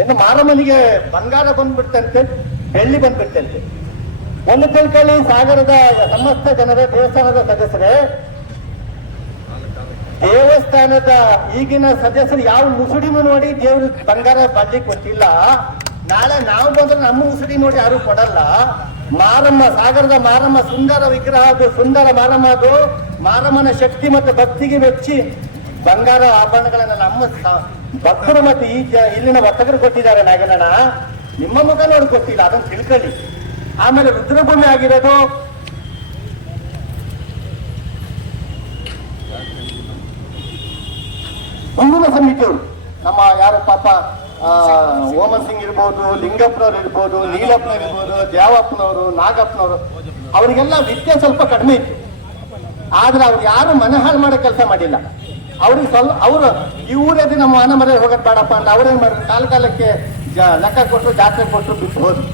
ಇನ್ನು ಮಾರಮ್ಮನಿಗೆ ಬಂಗಾರ ಬಂದ್ಬಿಡ್ತಂತೆ, ಬೆಳ್ಳಿ ಬಂದ್ಬಿಡ್ತಂತೆ. ಒಂದು ತಿಳ್ಕೊಳ್ಳಿ, ಸಾಗರದ ಸಮಸ್ತ ಜನರ ದೇವಸ್ಥಾನದ ಸದಸ್ಯರೇ, ದೇವಸ್ಥಾನದ ಈಗಿನ ಸದಸ್ಯರು ಯಾವ ಮುಸುಡಿಮು ನೋಡಿ ದೇವ್ರ ಬಂಗಾರ ಬರ್ಲಿಕ್ಕೆ ಗೊತ್ತಿಲ್ಲ. ನಾಳೆ ನಾವು ಬಂದ್ರೆ ನಮ್ಮ ಮುಸುಡಿ ನೋಡಿ ಯಾರು ಕೊಡಲ್ಲ. ಮಾರಮ್ಮ, ಸಾಗರದ ಮಾರಮ್ಮ ಸುಂದರ ವಿಗ್ರಹ, ಅದು ಸುಂದರ ಮಾರಮ್ಮ. ಅದು ಮಾರಮ್ಮನ ಶಕ್ತಿ ಮತ್ತು ಭಕ್ತಿಗೆ ಮೆಚ್ಚಿ ಬಂಗಾರ ಆಭರಣಗಳನ್ನ ನಮ್ಮ ಭಕ್ತರು ಮತ್ತು ಇಲ್ಲಿನ ವರ್ತಕರು ಕೊಟ್ಟಿದ್ದಾರೆ. ನಾಗನಣ್ಣ ನಿಮ್ಮ ಮುಖ ನೋಡಿ ಗೊತ್ತಿಲ್ಲ, ಅದನ್ನು ತಿಳ್ಕೊಳ್ಳಿ. ಆಮೇಲೆ ರುದ್ರಭೂಮಿ ಆಗಿರೋದು ಹಿಂದಿನ ಸಮಿತಿಯವರು, ನಮ್ಮ ಯಾರು ಪಾಪ ಓಮನ್ ಸಿಂಗ್ ಇರ್ಬೋದು, ಲಿಂಗಪ್ಪನವ್ರು ಇರ್ಬೋದು, ನೀಲಪ್ಪನವ್ರು ಇರ್ಬೋದು, ದೇವಪ್ಪನವರು, ನಾಗಪ್ಪನವರು, ಅವರಿಗೆಲ್ಲ ವಿದ್ಯೆ ಸ್ವಲ್ಪ ಕಡಿಮೆ ಇತ್ತು. ಆದ್ರೆ ಅವ್ರು ಯಾರು ಮನೆ ಹಾಳು ಮಾಡೋ ಕೆಲಸ ಮಾಡಿಲ್ಲ. ಅವ್ರಿಗೆ ಅವರು ಈ ಊರಲ್ಲಿ ನಮ್ಮ ಮನೆ ಮನೆ ಹೋಗೋದು ಬೇಡಪ್ಪ ಅಂತ ಅವ್ರೇನ್ ಮಾಡಿದ್ರು, ಕಾಲಕ್ಕೆ ಲೆಕ್ಕ ಕೊಟ್ಟರು, ಜಾತ್ರೆ ಕೊಟ್ಟರು, ಬಿಟ್ಟು ಹೋದ್ರು.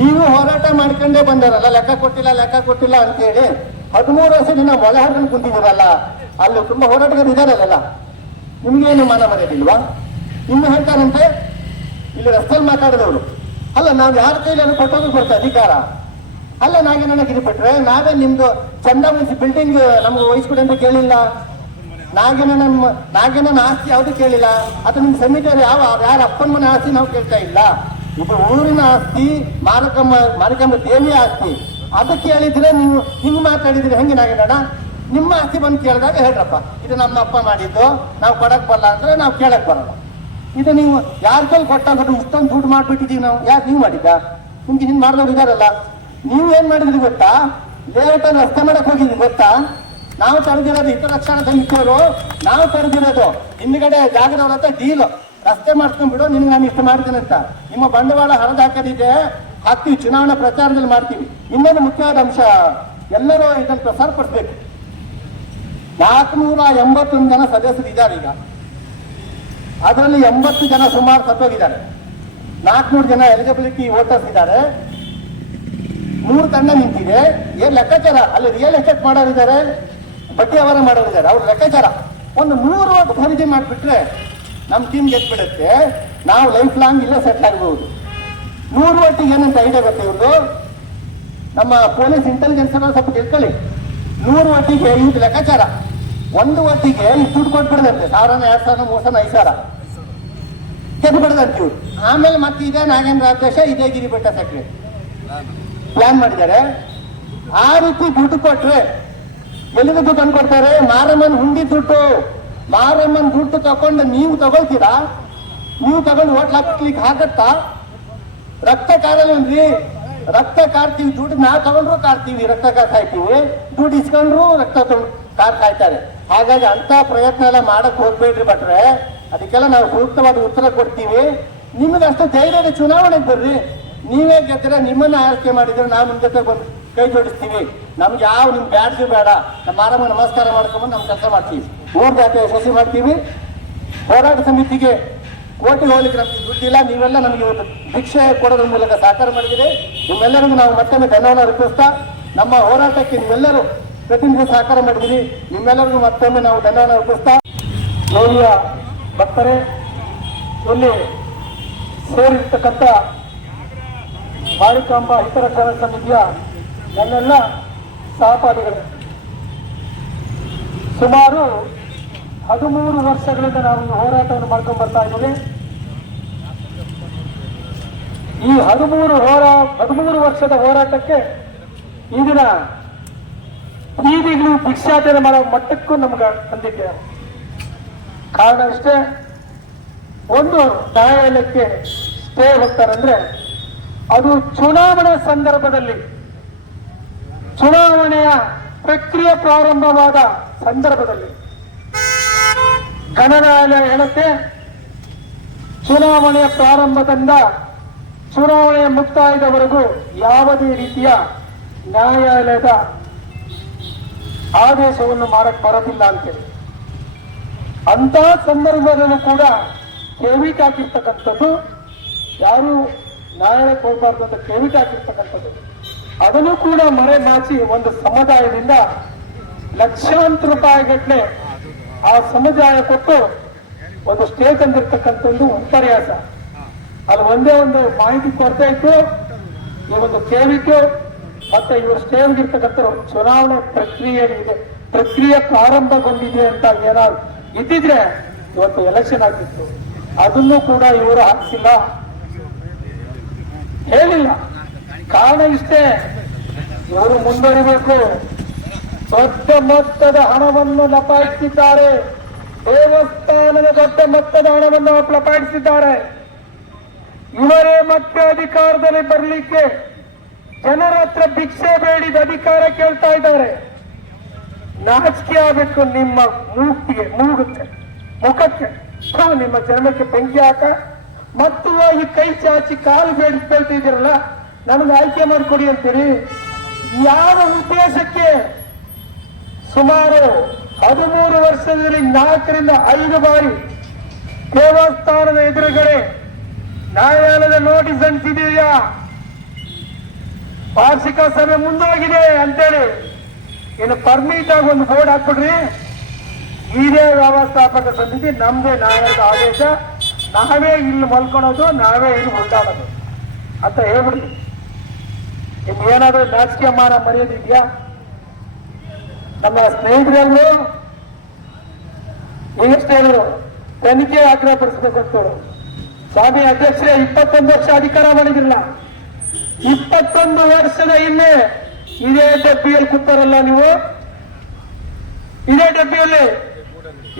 ನೀವು ಹೋರಾಟ ಮಾಡ್ಕೊಂಡೇ ಬಂದಾರಲ್ಲ, ಲೆಕ್ಕ ಕೊಟ್ಟಿಲ್ಲ ಅಂತೇಳಿ 13 ವರ್ಷದಿಂದ ಮೊಳೆ ಹಾಕೊಂಡು ಕುಂತಿದ್ದೀರಲ್ಲ, ಅಲ್ಲಿ ತುಂಬಾ ಹೋರಾಟಗಾರರು ಇದಾರಲ್ಲ, ನಿಮ್ಗೇನು ಮಾನ ಮರ್ಯಾದಿಲ್ವಾ? ಇನ್ನು ಹೇಳ್ತಾರಂತೆ ಇಲ್ಲಿ ರಸ್ತೆಯಲ್ಲಿ ಮಾತಾಡಿದವರು, ಅಲ್ಲ ನಾವು ಯಾರ ಕೈಲಿ ಕೊಟ್ಟೋಗಿ ಬರ್ತದೆ ಅಧಿಕಾರ, ಅಲ್ಲ ನಾಗೇನ ಗಿರಿಪಟ್ರೆ ನಾವೇ ನಿಮ್ದು ಚಂದ ಮುನ್ಸಿ ಬಿಲ್ಡಿಂಗ್ ನಮ್ಗೆ ವಹಿಸ್ಕೊಡಿ ಅಂತ ಕೇಳಿಲ್ಲ, ನಾಗೇನ ಆಸ್ತಿ ಯಾವುದು ಕೇಳಿಲ್ಲ, ಅಥವಾ ನಿಮ್ ಸಮಿತಿಯವರು ಯಾರ ಅಪ್ಪನ ಮನೆ ಆಸ್ತಿ ನಾವು ಕೇಳ್ತಾ ಇಲ್ಲ. ಇದು ಊರಿನ ಆಸ್ತಿ, ಮಾರಿಕಮ್ಮ ದೇವಿಯ ಆಸ್ತಿ. ಅದಕ್ಕೆ ಹೇಳಿದ್ರೆ ನೀವು ಹಿಂಗ್ ಮಾತಾಡಿದ್ರೆ ಹೆಂಗೆ ನಾಗೇನ? ನಿಮ್ಮ ಆಸ್ತಿ ಬಂದು ಕೇಳಿದಾಗ ಹೇಳ್ರಪ್ಪ, ಇದು ನಮ್ಮ ಅಪ್ಪ ಮಾಡಿದ್ದು, ನಾವು ಕೊಡಕ್ ಬರಲ್ಲ ಅಂದ್ರೆ ನಾವು ಕೇಳಕ್ ಬರಲ್ಲ. ಇದು ನೀವು ಯಾರ ಕೈಲಿ ಕೊಟ್ಟಾಗ ಇಷ್ಟೊಂದು ದುಡ್ಡು ಮಾಡ್ಬಿಟ್ಟಿದೀವಿ ನಾವು, ಯಾಕೆ ನೀವು ಮಾಡಿದ್ದ? ನಿಮ್ಗೆ ಹಿಂಗ್ ಮಾಡಿದವ್ರು ಇದಾರಲ್ಲ, ನೀವು ಏನ್ ಮಾಡಿದ್ರಿ ಗೊತ್ತಾ? ಲೇಔಟನ್ನು ರಸ್ತೆ ಮಾಡಕ್ ಹೋಗಿದ್ರಿ ಗೊತ್ತಾ? ನಾವು ತಡೆದಿರೋದು ಹಿತರಕ್ಷಣಾ ಸಮಿತಿಯವರು, ನಾವು ತಡೆದಿರೋದು ಹಿಂದ್ಗಡೆ ಜಾಗದವ್ರ ಹತ್ರ ಡೀಲ್, ರಸ್ತೆ ಮಾಡ್ಕೊಂಡ್ಬಿಡು, ನಿನ್ಗೆ ನಾನು ಇಷ್ಟು ಮಾಡ್ತೇನೆ ಅಂತ. ನಿಮ್ಮ ಬಂಡವಾಳ ಹರಿದು ಹಾಕೋದಿದೆ, ಹಾಕ್ತಿವಿ, ಚುನಾವಣಾ ಪ್ರಚಾರದಲ್ಲಿ ಮಾಡ್ತೀವಿ. ಇನ್ನೊಂದು ಮುಖ್ಯವಾದ ಅಂಶ, ಎಲ್ಲರೂ ಇದನ್ನು ಪ್ರಸಾರ ಪಡಿಸ್ಬೇಕು. 481 ಜನ ಸದಸ್ಯರು ಇದ್ದಾರೆ ಈಗ, ಅದರಲ್ಲಿ 80 ಜನ ಸುಮಾರು ಸತ್ತೋಗಿದ್ದಾರೆ, 400 ಜನ ಎಲಿಜಿಬಿಲಿಟಿ ವೋಟರ್ಸ್ ಇದ್ದಾರೆ, 3 ತಂಡ ನಿಂತಿದೆ. ಏನ್ ಲೆಕ್ಕಾಚಾರ? ಅಲ್ಲಿ ರಿಯಲ್ ಎಸ್ಟೇಟ್ ಮಾಡೋರಿದ್ದಾರೆ, ಬಡ್ಡಿ ಅವರ ಮಾಡೋರಿದ್ದಾರೆ, ಅವ್ರ ಲೆಕ್ಕಾಚಾರ ಒಂದು 100 ಓಟ್ ಖರೀದಿ ಮಾಡಿಬಿಟ್ರೆ ನಮ್ಮ ಟೀಮ್ ಗೆದ್ಬಿಡುತ್ತೆ, ನಾವು ಲೈಫ್ ಲಾಂಗ್ ಇಲ್ಲೇ ಸೆಟ್ಲ್ ಆಗಬಹುದು. 100 ಓಟಿಗೆ ಏನಂತ ಐಡಿಯಾ ಗೊತ್ತೆ ಇವ್ರದ್ದು? ನಮ್ಮ ಪೊಲೀಸ್ ಇಂಟೆಲಿಜೆನ್ಸ್ ಸ್ವಲ್ಪ ತಿಳ್ಕೊಳ್ಳಿ. 100 ಓಟಿಗೆ ಇದು ಲೆಕ್ಕಾಚಾರ, 1 ಓಟಿಗೆ ದುಡ್ಡು ಕೊಟ್ಬಿಡದಂತೆ, 1000, 2000, 3000, 5000 ಗೆದ್ಬಿಡದಂತೆ ಇವ್ರು. ಆಮೇಲೆ ಮತ್ತೆ ಇದೇ ನಾಗೇಂದ್ರ ಅಧ್ಯಕ್ಷ, ಇದೇ ಗಿರಿಬೆಟ್ಟ ಸೆಕ್ರೆಟರಿ ಪ್ಲಾನ್ ಮಾಡಿದ್ದಾರೆ. ಆ ರೀತಿ ದುಡ್ಡು ಕೊಟ್ರೆ ಎಲ್ಲಿಂದ ದುಡ್ಡು ತಂದು ಕೊಡ್ತಾರೆ? ಮಾರಮ್ಮನ ಹುಂಡಿ ದುಡ್ಡು. ಮಾರಮ್ಮನ ದುಡ್ಡು ತಗೊಂಡು ನೀವು ತಗೊಳ್ತೀರಾ? ನೀವು ತಗೊಂಡು ಓಟ್ ಹಾಕ್ಲಿಕ್ಕೆ ಆಗತ್ತಾ? ರಕ್ತ ಕಾರಲ್ರಿ, ರಕ್ತ ಕಾರ್ತೀವಿ, ದುಡ್ಡು ನಾವು ತಗೊಂಡ್ರು ಕಾರ್ತೀವಿ, ರಕ್ತ ಕಾಯ್ತೀವಿ, ದುಡ್ಡು ಇಸ್ಕೊಂಡ್ರು ರಕ್ತ ಕಾಯ್ತಾರೆ. ಹಾಗಾಗಿ ಅಂತ ಪ್ರಯತ್ನ ಎಲ್ಲ ಮಾಡಕ್ ಹೋಗ್ಬೇಡ್ರಿ ಭಟ್ರೆ, ಅದಕ್ಕೆಲ್ಲ ನಾವು ಸೂಕ್ತವಾದ ಉತ್ತರ ಕೊಡ್ತೀವಿ. ನಿಮ್ಗೆ ಅಷ್ಟು ಧೈರ್ಯದ ಚುನಾವಣೆಗೆ ಬರ್ರಿ, ನೀವೇ ಗೆದ್ರೆ ನಿಮ್ಮನ್ನ ಆಯ್ಕೆ ಮಾಡಿದ್ರೆ ನಾವು ನಿಮ್ ಜೊತೆ ಬಂದು ಕೈ ಜೋಡಿಸ್ತೀವಿ. ನಮ್ಗೆ ಯಾವ ನಿಮ್ ಬ್ಯಾಡ್ಜು ಬೇಡ, ನಮ್ಮ ಮಾರಮ್ಮ ನಮಸ್ಕಾರ ಮಾಡ್ಕೊಂಡ್ಬಂದು ನಮ್ಮ ಕೆಲಸ ಮಾಡ್ತೀವಿ, ಊರ್ ಜಾತಿ ಯಶಸ್ವಿ ಮಾಡ್ತೀವಿ. ಹೋರಾಟ ಸಮಿತಿಗೆ ಕೋಟಿ ಹೋಗ್ಲಿಕ್ಕೆ ನಮ್ಗೆ ದುಡ್ಡಿಲ್ಲ, ನೀವೆಲ್ಲ ನಮಗೆ ಒಂದು ಭಿಕ್ಷೆ ಕೊಡೋದ್ರ ಮೂಲಕ ಸಹಕಾರ ಮಾಡಿದ್ದೀರಿ. ನಿಮ್ಮೆಲ್ಲರಿಗೂ ನಾವು ಮತ್ತೊಮ್ಮೆ ಧನ್ಯವಾದ ಅರ್ಪಿಸ್ತಾ, ನಮ್ಮ ಹೋರಾಟಕ್ಕೆ ನೀವೆಲ್ಲರೂ ಪ್ರತಿನಿಧಿ ಸಹಕಾರ ಮಾಡಿದ್ದೀರಿ, ನಿಮ್ಮೆಲ್ಲರಿಗೂ ಮತ್ತೊಮ್ಮೆ ನಾವು ಧನ್ಯವಾದ ಅರ್ಪಿಸ್ತಾ, ದೇವಿಯ ಭಕ್ತರೇ, ಇಲ್ಲಿ ಸೇರಿರ್ತಕ್ಕಂಥ ಮಾರಿಕಾಂಬಾ ಹಿತರಕ್ಷಣಾ ಸಮಿತಿಯ ನನ್ನೆಲ್ಲ ಸಹಪಾಠಿಗಳು, ಸುಮಾರು 13 ವರ್ಷಗಳಿಂದ ನಾವು ಈ ಹೋರಾಟವನ್ನು ಮಾಡ್ಕೊಂಡು ಬರ್ತಾ ಇದ್ದೀವಿ. ಈ 13 ವರ್ಷದ ಹೋರಾಟಕ್ಕೆ ಈ ದಿನ ಬೀದಿಗಳು ಭಿಕ್ಷಾಟನೆ ಮಾಡೋ ಮಟ್ಟಕ್ಕೂ ನಮ್ಗೆ ಬಂದಿದ್ದೇವೆ. ಕಾರಣ ಇಷ್ಟೇ, ಒಂದು ನ್ಯಾಯಾಲಯಕ್ಕೆ ಸ್ಟೇ ಹೋಗ್ತಾರಂದ್ರೆ ಅದು ಚುನಾವಣೆ ಸಂದರ್ಭದಲ್ಲಿ, ಚುನಾವಣೆಯ ಪ್ರಕ್ರಿಯೆ ಪ್ರಾರಂಭವಾದ ಸಂದರ್ಭದಲ್ಲಿ ನ್ಯಾಯಾಲಯ ಹೇಳುತ್ತೆ, ಚುನಾವಣೆಯ ಪ್ರಾರಂಭದಿಂದ ಚುನಾವಣೆಯ ಮುಕ್ತಾಯದವರೆಗೂ ಯಾವುದೇ ರೀತಿಯ ನ್ಯಾಯಾಲಯದ ಆದೇಶವನ್ನು ಮಾಡಕ್ ಬರೋದಿಲ್ಲ ಅಂತೇಳಿ. ಅಂತ ಸಂದರ್ಭದಲ್ಲೂ ಕೂಡ ಕೇವಿಟ್ ಹಾಕಿರ್ತಕ್ಕಂಥದ್ದು, ಯಾರು ನ್ಯಾಯಾಲಯಕ್ಕೆ ಹೋಗಬಾರ್ದು ಅಂತ ಕೇವಿಟ್ ಹಾಕಿರ್ತಕ್ಕಂಥದ್ದು, ಅದನ್ನು ಕೂಡ ಮರೆಮಾಚಿ ಒಂದು ಸಮುದಾಯದಿಂದ ಲಕ್ಷಾಂತರ ರೂಪಾಯಿ ಗಟ್ಟಲೆ ಆ ಸಮುದಾಯ ಕೊಟ್ಟು ಒಂದು ಸ್ಟೇಜ್ ಅಂದಿರ್ತಕ್ಕಂಥದ್ದು ವಿಪರ್ಯಾಸ. ಅಲ್ಲಿ ಒಂದೇ ಒಂದು ಮಾಹಿತಿ ಕೊರತೆ ಇತ್ತು, ಈ ಒಂದು ಕೇಳಿತ್ತು. ಮತ್ತೆ ಇವರು ಸ್ಟೇಜ್ ಇರ್ತಕ್ಕಂಥ ಚುನಾವಣೆ ಪ್ರಕ್ರಿಯೆ ಪ್ರಾರಂಭಗೊಂಡಿದೆ ಅಂತ ಏನಾದ್ರು ಇದ್ದಿದ್ರೆ ಇವತ್ತು ಎಲೆಕ್ಷನ್ ಆಗ್ತಿತ್ತು. ಅದನ್ನು ಕೂಡ ಇವರು ಹಾಕಿಸಿಲ್ಲ, ಹೇಳಿಲ್ಲ. ಕಾರಣ ಇಷ್ಟೇ, ಇವರು ಮುಂದುವರಿಬೇಕು. ದೊಡ್ಡ ಮೊತ್ತದ ಹಣವನ್ನು ಲಪಾಯಿಸಿದ್ದಾರೆ, ದೇವಸ್ಥಾನದ ದೊಡ್ಡ ಮೊತ್ತದ ಹಣವನ್ನು ಲಪಾಯಿಸಿದ್ದಾರೆ. ಇವರೇ ಮತ್ತೆ ಅಧಿಕಾರದಲ್ಲಿ ಬರಲಿಕ್ಕೆ ಜನರ ಹತ್ರ ಭಿಕ್ಷೆ ಬೇಡಿದ ಅಧಿಕಾರ ಕೇಳ್ತಾ ಇದ್ದಾರೆ. ನಾಚಿಕೆ ಆಗಬೇಕು ನಿಮ್ಮ ಮುಖಕ್ಕೆ, ನಿಮ್ಮ ಜನ್ಮಕ್ಕೆ ಬೆಂಕಿ ಹಾಕ. ಮತ್ತು ಈ ಕೈ ಚಾಚಿ ಕಾಲು ಬೇಡಿ ಕೇಳ್ತಿದ್ದೀರಲ್ಲ, ನನಗೆ ಆಯ್ಕೆ ಮಾಡಿಕೊಡಿ ಅಂತೇಳಿ. ಯಾವ ಉದ್ದೇಶಕ್ಕೆ? ಸುಮಾರು 13 ವರ್ಷದಲ್ಲಿ 4 ರಿಂದ 5 ಬಾರಿ ದೇವಸ್ಥಾನದ ಎದುರುಗಡೆ ನ್ಯಾಯಾಲಯದ ನೋಟಿಸ್ ಅಂಟಿಸಿದೆಯಾ, ವಾರ್ಷಿಕ ಸಭೆ ಮುಂದಾಗಿದೆ ಅಂತೇಳಿ ಇನ್ನು ಪರ್ಮಿಟ್ ಆಗಿ ಒಂದು ಬೋರ್ಡ್ ಹಾಕ್ಬಿಡ್ರಿ. ಇದೇ ವ್ಯವಸ್ಥಾಪಕ ಸಮಿತಿ, ನಮ್ದೇ ನ್ಯಾಯಾಲಯದ ಆದೇಶ, ನಾವೇ ಇಲ್ಲಿ ಮಲ್ಕೊಳೋದು, ನಾವೇ ಇಲ್ಲಿ ಹೊಂದಾಡೋದು ಅಂತ ಹೇಳ್ಬಿಡ್ರಿ. ನಿಮ್ಗೇನಾದ್ರೂ ರಾಜಕೀಯ ಮಾನ ಮರ್ಯಾದಿದ್ಯಾ? ನಮ್ಮ ಸ್ನೇಹಿತರೆಲ್ಲರೂ ಈಗಷ್ಟೇ ಹೇಳಿದ್ರು ತನಿಖೆ ಆಗ್ರಹಪಡಿಸಬೇಕು ಅಂತ ಹೇಳಿ. ಸ್ವಾಮಿ ಅಧ್ಯಕ್ಷರೇ, 21 ವರ್ಷ ಅಧಿಕಾರ ಮಾಡಿದಿಲ್ಲ. 21 ವರ್ಷದ ಹಿಂದೆ ಇದೇ ಡಬ್ಬಿಯಲ್ಲಿ ಕೂತಾರಲ್ಲ ನೀವು, ಇದೇ ಡಬ್ಬಿಯಲ್ಲಿ,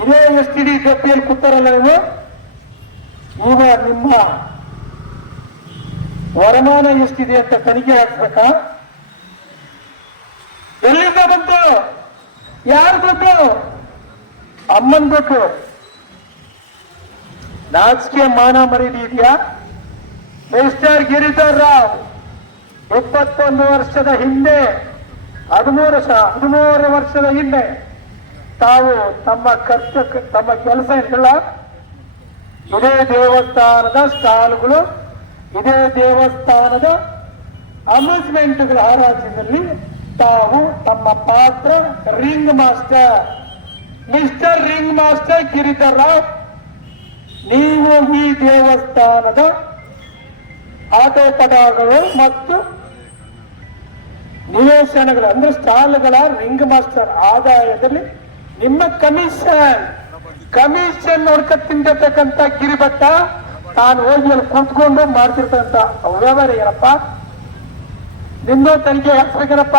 ಇದೇ STD ಡಬ್ಬಿಯಲ್ಲಿ ಕೂತಾರಲ್ಲ ನೀವು. ಈಗ ನಿಮ್ಮ ವರಮಾನ ಎಷ್ಟಿದೆ ಅಂತ ತನಿಖೆ ಹಾಕ್ಬೇಕಾ? ಎಲ್ಲಿಂದ ಬಂತು? ಯಾರು ಬೇಕು? ಅಮ್ಮನ್ ಬೇಕು. ರಾಜಕೀಯ ಮಾನ ಮರ್ಯಾದೆ ಇದೆಯಾ? ಮಿಸ್ಟರ್ ಗಿರಿಧರ್ ರಾವ್ 21 ವರ್ಷದ ಹಿಂದೆ, 13 ವರ್ಷದ ಹಿಂದೆ ತಾವು ತಮ್ಮ ಕೆಲಸ ಏನಿಲ್ಲ, ಇದೇ ದೇವಸ್ಥಾನದ ಸ್ಟಾಲ್ಗಳು, ಇದೇ ದೇವಸ್ಥಾನದ ಅಮ್ಯೂಸ್ಮೆಂಟ್ಗಳ ಹರಾಜಿನಲ್ಲಿ ತಾವು ತಮ್ಮ ಪಾತ್ರ ring master, mister ring master Giridhar Rao. ನೀವು ಈ ದೇವಸ್ಥಾನದ ಆಟೋಪಟಗಳು ಮತ್ತು ನಿವೇಶನಗಳ ಅಂದ್ರೆ ಸ್ಟಾಲ್ಗಳ ರಿಂಗ್ ಮಾಸ್ಟರ್ ಆದಾಯದಲ್ಲಿ ನಿಮ್ಮ ಕಮಿಷನ್ ನೋಡ್ಕ ತಿಂದಿರ್ತಕ್ಕಂಥ ಗಿರಿಭಟ್ಟ ತಾನು ಹೋಗಿ ಅಲ್ಲಿ ಕೂತ್ಕೊಂಡು ಮಾಡ್ತಿರ್ತಕ್ಕಂಥ ಅವ್ಯವಹಾರ ಏನಪ್ಪ? ನಿಂದು ತನಿಖೆ ಹಾಕ್ಬೇಕೇನಪ್ಪ?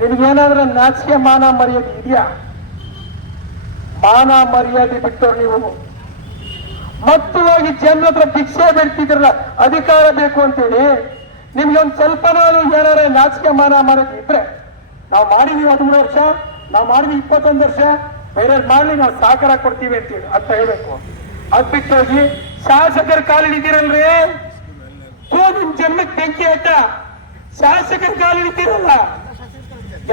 ನಿನ್ಗೇನಾದ್ರೂ ನಾಚಿಕೆ ಮಾನ ಮರ್ಯಾದೆ ಇದೆಯಾ? ಮಾನ ಮರ್ಯಾದೆ ಬಿಟ್ಟು ನೀವು ಮತ್ತು ಹೋಗಿ ಜನರ ಹತ್ರ ಭಿಕ್ಷೆ ಬೇಡ್ತಿದ್ರಲ್ಲ, ಅಧಿಕಾರ ಬೇಕು ಅಂತೇಳಿ. ನಿಮ್ಗೆ ಒಂದು ಸ್ವಲ್ಪ ಏನಾರ ನಾಚಿಕೆ ಮಾನ ಮರ್ಯಾದೆ ಇದ್ರೆ, ನಾವು ಮಾಡಿದೀವಿ 13 ವರ್ಷ, ನಾವು ಮಾಡಿದ್ವಿ 21 ವರ್ಷ, ಬೇರೆ ಮಾಡ್ಲಿ, ನಾವು ಸಹಕಾರ ಕೊಡ್ತೀವಿ ಅಂತೇಳಿ ಅಂತ ಹೇಳ್ಬೇಕು. ಅದ್ ಬಿಟ್ಟೋಗಿ ಶಾಸಕರ ಕಾಲಿಡಿದ್ದೀರಲ್ರಿ, ನಿಮ್ ಜನ್ಮಕ್ಕೆ ಬೆಂಕಿ ಆಯ್ತ. ಶಾಸಕರ ಕಾಲಿಡಿದ್ದೀರಲ್ಲ,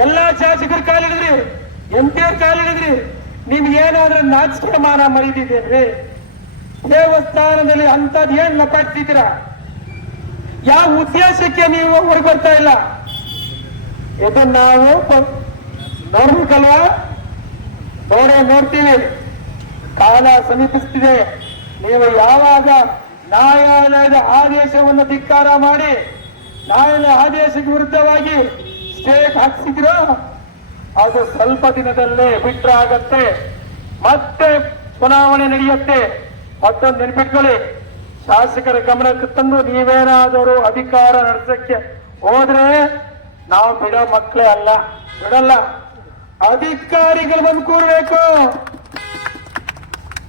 ಎಲ್ಲಾ ಶಾಸಕರ ಕಾಲಿಡಿದ್ರಿ, MP ಕಾಲಿಡಿದ್ರಿ. ನಿಮ್ಗೆ ಏನಾದ್ರೂ ನಾಚಿಕೆ ಮಾನ ಮರಿದಿದ್ದೇನ್ರಿ? ದೇವಸ್ಥಾನದಲ್ಲಿ ಅಂತದ್ ಏನ್ ಲಪಾಡ್ತಿದ್ದೀರ? ಯಾವ ಉದ್ದೇಶಕ್ಕೆ ನೀವು ಹೊರಗೆ ಬರ್ತಾ ಇಲ್ಲ? ಇದನ್ನ ನಾವು ನೋಡ್ಬೇಕಲ್ವಾ? ನೋಡ್ತೀವಿ. ಕಾಲ ಸಮೀಪಿಸ್ತಿದೆ. ನೀವು ಯಾವಾಗ ನ್ಯಾಯಾಲಯದ ಆದೇಶವನ್ನು ಧಿಕ್ಕಾರ ಮಾಡಿ ನ್ಯಾಯಾಲಯ ಆದೇಶಕ್ಕೆ ವಿರುದ್ಧವಾಗಿ ಸ್ಟೇ ಹಾಕಿಸಿದ್ರೋ, ಅದು ಸ್ವಲ್ಪ ದಿನದಲ್ಲೇ ಬಿಟ್ರೆ ಆಗತ್ತೆ, ಮತ್ತೆ ಚುನಾವಣೆ ನಡೆಯುತ್ತೆ. ಮತ್ತೊಂದು ನೆನಪಿಟ್ಕೊಳ್ಳಿ, ಶಾಸಕರ ಗಮನಕ್ಕೆ ತಂದು ನೀವೇನಾದರೂ ಅಧಿಕಾರ ನಡೆಸಕ್ಕೆ ಹೋದ್ರೆ ನಾವು ಬಿಡೋ ಮಕ್ಕಳೇ ಅಲ್ಲ, ಬಿಡಲ್ಲ. ಅಧಿಕಾರಿಗಳು ಬಂದು ಕೂರ್ಬೇಕು,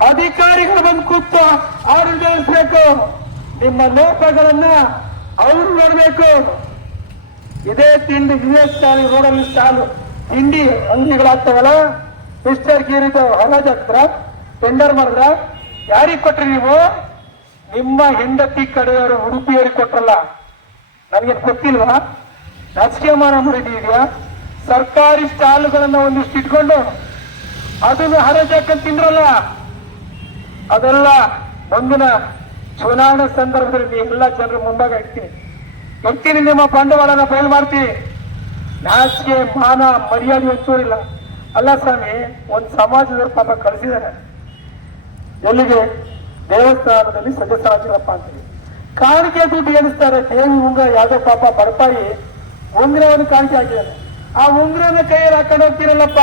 ಅಧಿಕಾರಿಗಳು ಬಂದು ಕೂತು ಆಡಳಿತ ನಡೆಸಬೇಕು. ನಿಮ್ಮ ಲೋಪಗಳನ್ನ ಅವರು ನೋಡ್ಬೇಕು. ಇದೇ ತಿಂಡಿ, ಇದೇ ಸ್ಟಾಲ್, ರೋಡಲ್ಲಿ ಸ್ಟಾಲ್ ತಿಂಡಿ ಅಂಗಡಿಗಳಾಗ್ತಾವಲ್ಲ, ಮಿಸ್ಟರ್ ಗಿರಿದು ಹರಾಜ್ ಹಾಕ್ತಾರ, ಟೆಂಡರ್ ಮಾಡಿದ್ರ, ಯಾರಿಗೆ ಕೊಟ್ರಿ ನೀವು? ನಿಮ್ಮ ಹೆಂಡತಿ ಕಡೆಯವರು ಉಡುಪಿಯವರಿಗೆ ಕೊಟ್ರಲ್ಲ, ನನಗೇನು ಗೊತ್ತಿಲ್ವಾ? ರಾಜಕೀಯ ಮಾನ ಮರಿದೀಯಾ? ಸರ್ಕಾರಿ ಸ್ಟಾಲ್ಗಳನ್ನ ಒಂದಿಷ್ಟು ಇಟ್ಕೊಂಡು ಅದನ್ನು ಹರಾಜ್ ಹಾಕಂತ ತಿಂದ್ರಲ್ಲ, ಅದೆಲ್ಲ ಮುಂದಿನ ಚುನಾವಣೆ ಸಂದರ್ಭದಲ್ಲಿ ಎಲ್ಲ ಜನರ ಮುಂಭಾಗ ಇರ್ತೀನಿ, ನಿಮ್ಮ ಬಂಡವಾಳನ ಬಯಲು ಮಾಡ್ತೀವಿ. ನಾಚಿಕೆ ಮಾನ ಮರ್ಯಾದೆ ಹೆಚ್ಚೋರಿಲ್ಲ. ಅಲ್ಲ ಸ್ವಾಮಿ, ಒಂದ್ ಸಮಾಜದವ್ರು ಪಾಪ ಕಳಿಸಿದ್ದಾರೆ. ಎಲ್ಲಿಗೆ? ದೇವಸ್ಥಾನದಲ್ಲಿ ಸದಸ್ಯರಾಗಿರಪ್ಪ ಅಂತೇಳಿ ಕಾಣಿಕೆ ದುಡ್ಡು ಏನಿಸ್ತಾರೆ. ದೇವಿ ಉಂಗ್ರ ಯಾವ್ದೋ ಪಾಪ ಬಡಪಾಯಿ ಉಂಗ್ರವನ್ನು ಕಾಣಿಕೆ ಹಾಕಿದ್ದಾನೆ. ಆ ಉಂಗ್ರನ ಕೈಯಲ್ಲಿ ಹಾಕೊಂಡು ಹೋಗ್ತಿರಲ್ಲಪ್ಪ,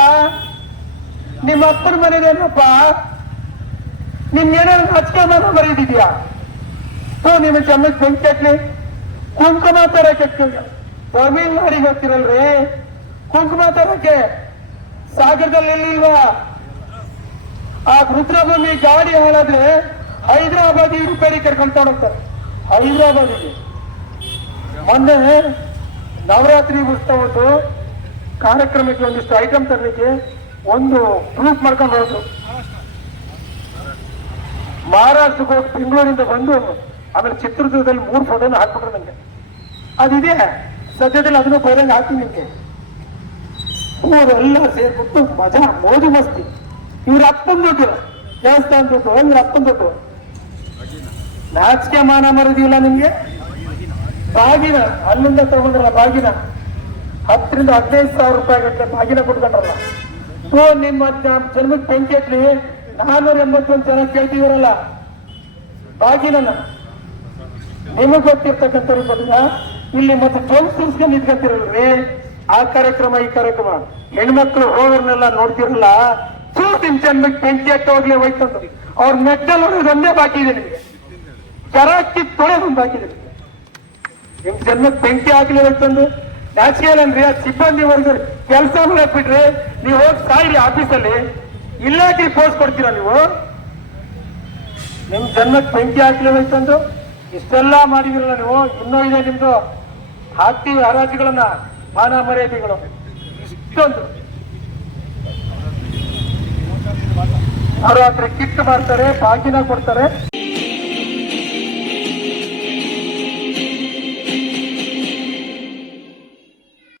ನಿಮ್ಮ ಅಪ್ಪನ ಮನೇನೇನಪ್ಪ, ನಿಮ್ಗೇನಾದ್ರು ಹಚ್ಕೊಂಡ ಬರೀದಿದ್ಯಾ? ನಿಮ್ಮ ಚಮ್ಮಚ್ ಬೆಂಕಿ ಹಾಕ್ಲಿ, ಕುಂಕುಮ ತರಕ್ಕೆ ತಮಿಳ್ನಾಡಿಗೆ ಹೋಗ್ತಿರಲ್ರಿ, ಕುಂಕುಮ ತರಕ್ಕೆ ಸಾಗರದಲ್ಲಿ ಎಲ್ಲಿಲ್ವಾ? ಆ ರುದ್ರಭೂಮಿ ಗಾಡಿ ಹಾಳಾದ್ರೆ ಹೈದರಾಬಾದಿಗೆ ರಿಪೇರಿ ಕರ್ಕೊಂಡು ಹೋಗ್ತಾರೆ. ಹೈದರಾಬಾದಿಗೆ ಮೊನ್ನೆ ನವರಾತ್ರಿ ಉತ್ಸವದ್ದು ಕಾರ್ಯಕ್ರಮಕ್ಕೆ ಒಂದಿಷ್ಟು ಐಟಮ್ ತರಲಿಕ್ಕೆ ಒಂದು ಪ್ರೂಫ್ ಮಾಡ್ಕೊಂಡು ಹೋದ್ರು. ಮಹಾರಾಷ್ಟ್ರಕ್ಕೆ ಹೋಗಿ ಬೆಂಗಳೂರಿಂದ ಬಂದು ಆಮೇಲೆ ಚಿತ್ರದುರ್ಗದಲ್ಲಿ 3 ಫೋಟೋನ ಹಾಕ್ಬಿಟ್ರು ನಂಗೆ. ಅದಿದೆ ಸದ್ಯದಲ್ಲಿ ಅದನ್ನು ಬೈರಂಗ್ ಹಾಕ್ತೀನಿ ನಿಮ್ಗೆ. ಊರೆಲ್ಲ ಸೇರ್ಬಿಟ್ಟು ಮಜಾ ಮೋಜು ಮಸ್ತಿ. ಇವ್ರ ಅಪ್ಪನ ದುಡ್ಡು, ದೇವಸ್ಥಾನ ದುಡ್ಡು, ಇವ್ರ ಅಪ್ಪನ ದುಡ್ಡು. ನಾಚಿಕೆ ಮಾನ ಮರದಿಲ್ಲ ನಿಮ್ಗೆ. ಬಾಗಿನ ಅಲ್ಲಿಂದ ತಗೊಂಡ್ರಲ್ಲ ಬಾಗಿನ, 10 ರಿಂದ 15 ಸಾವಿರ ರೂಪಾಯಿ ಗಂಟೆ ಬಾಗಿನ ಕೊಟ್ಕೊಂಡ್ರಲ್ಲ. ನಿಮ್ಮ ಜನ್ಮಕ್ಕೆ ಬೆಂಕಿ ಹತ್ಲಿ 481 ಜನ ಕೇಳ್ತಿದಾರಲ್ಲ ಬಾಗಿನ. ನಿಮಗ್ ಗೊತ್ತಿರ್ತಕ್ಕಂಥವ್ರು ಬಂದ ಇಲ್ಲಿ ಮತ್ತೆ ಜೋಗ್ ಸುರ್ಸ್ಕೊಂಡು ನಿಂತ್ಕೊಂತಿರಲ್ರಿ. ಆ ಕಾರ್ಯಕ್ರಮ ಈ ಕಾರ್ಯಕ್ರಮ ಹೆಣ್ಮಕ್ಳು ಹೋಗೋರ್ನೆಲ್ಲ ನೋಡ್ತಿರಲ್ಲ. ನಿಮ್ ಜನ್ಮಕ್ಕೆ ಬೆಂಕಿ ಹತ್ತ ಹೋಗ್ಲಿ ಹೋಯ್ತಂತ ಅವ್ರ ಮೆಟ್ಟಲ್ ಹೊಡೆದೊಂದೇ ಬಾಕಿ ಇದೆ ನಿಮ್ಗೆ. ಕರಾಕಿ ತೊಳೆದೊಂದು ಬಾಕಿ ಇದೆ ನಿಮ್ಗೆ. ನಿಮ್ ಜನ್ಮಕ್ಕೆ ಬೆಂಕಿ ಹಾಕ್ಲಿ ಹೋಯ್ತಂದು ನಾಚಿಕೆಯಲ್ಲನ್ರಿ. ಆ ಸಿಬ್ಬಂದಿ ವರ್ಗ ಕೆಲಸ ಮಾಡಕ್ಬಿಟ್ರಿ ನೀವು ಹೋಗಿ ಸಾಯಿರಿ ಆಫೀಸಲ್ಲಿ. ಇಲ್ಲಾಕಿ ಪೋಸ್ಟ್ ಕೊಡ್ತೀರಾ ನೀವು? ನಿಮ್ ಜನ್ಮಕ್ಕೆ ಬೆಂಕಿ ಹಾಕ್ಲಿ ಹೋಯ್ತಂದು ಇಷ್ಟೆಲ್ಲಾ ಮಾಡಿದಿರಲ್ಲ ನೀವು. ಇನ್ನೂ ಇದೆ ನಿಮ್ದು ಹಾಕ್ತೀವಿ ಹರಾಜುಗಳನ್ನ, ಮಾನ ಮರ್ಯಾದೆಗಳು ಇಷ್ಟೊಂದು. ನವರಾತ್ರಿ ಕಿಟ್ ಮಾಡ್ತಾರೆ, ಬಾಗಿನ ಕೊಡ್ತಾರೆ.